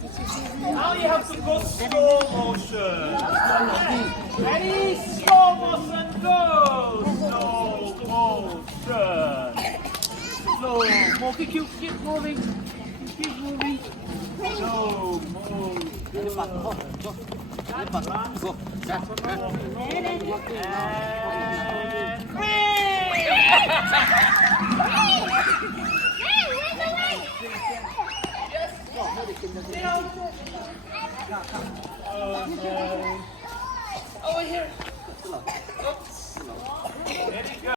Now you have to go slow motion. Ready? Slow motion, go. Slow motion. Slow mo. Keep moving. Keep moving. Slow motion. And